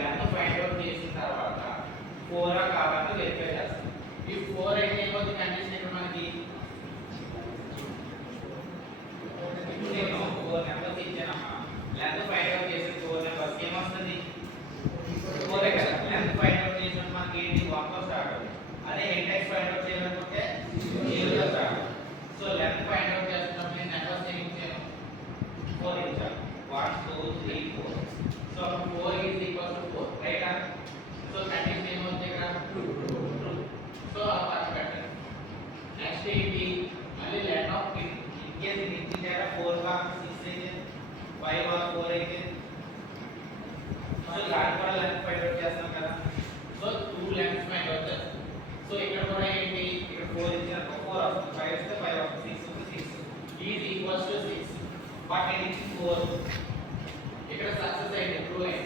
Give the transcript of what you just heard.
Length find out చేసిన తర్వాత 4 కాబట్టి వెరిఫై చేస్తాం. ఈ 4 అయితే ఏమవుతుంది కండిషన్ ఇక్కడ మనకి ఇప్పుడు నేను 4 నెంబర్స్ ఇచ్చానమ్మా. లెంత్ ఫైండ్ అవుట్ చేసిన 4 నెంబర్స్ ఏమొస్తుంది 4 కదా. లెంత్ ఫైండ్ అవుట్ చేసిన మనకి ఏంటి 1 తో స్టార్ట్ అవుతుంది. అదే ఇండెక్స్ ఫైండ్ అవుట్ చేయాలనుకుంటే 0 తో స్టార్ట్ అవుతుంది. సో లెంత్ ఫైండ్ అవుట్ చేస్తున్నప్పుడు నేను నెంబర్స్ ఏమి ఇచ్చాను 4 ఇచ్చాను. 1 2 3 4. So 4 is equal to 4, right? So condition ఏమవుతుంది ఇక్కడ true. సో ఆ పక్కన పెట్టండి. నెక్స్ట్ ఏంటి మళ్ళీ లెట్ ఆఫ్ ఇన్ కేస్ ఇది ఇచ్చారా 4 గా 6 అయితే 5 గా 4 అయితే సో దాని కూడా లెంత్ ఫైండ్ అవుట్ చేస్తాం కదా. సో 2 లెంగ్త్స్ ఫైండ్ అవుట్ చేస్తాం. సో ఇక్కడ కూడా ఏంటి ఇక్కడ 4 ఇచ్చారు 4 వస్తుంది, 5 ఇస్తే 5 వస్తుంది, 6 వస్తుంది 6 ఈజ్ ఈక్వల్స్ టు 6. బట్ ఇది 4 ఇక్కడ సక్సెస్ అయింది, ట్రూ అయింది.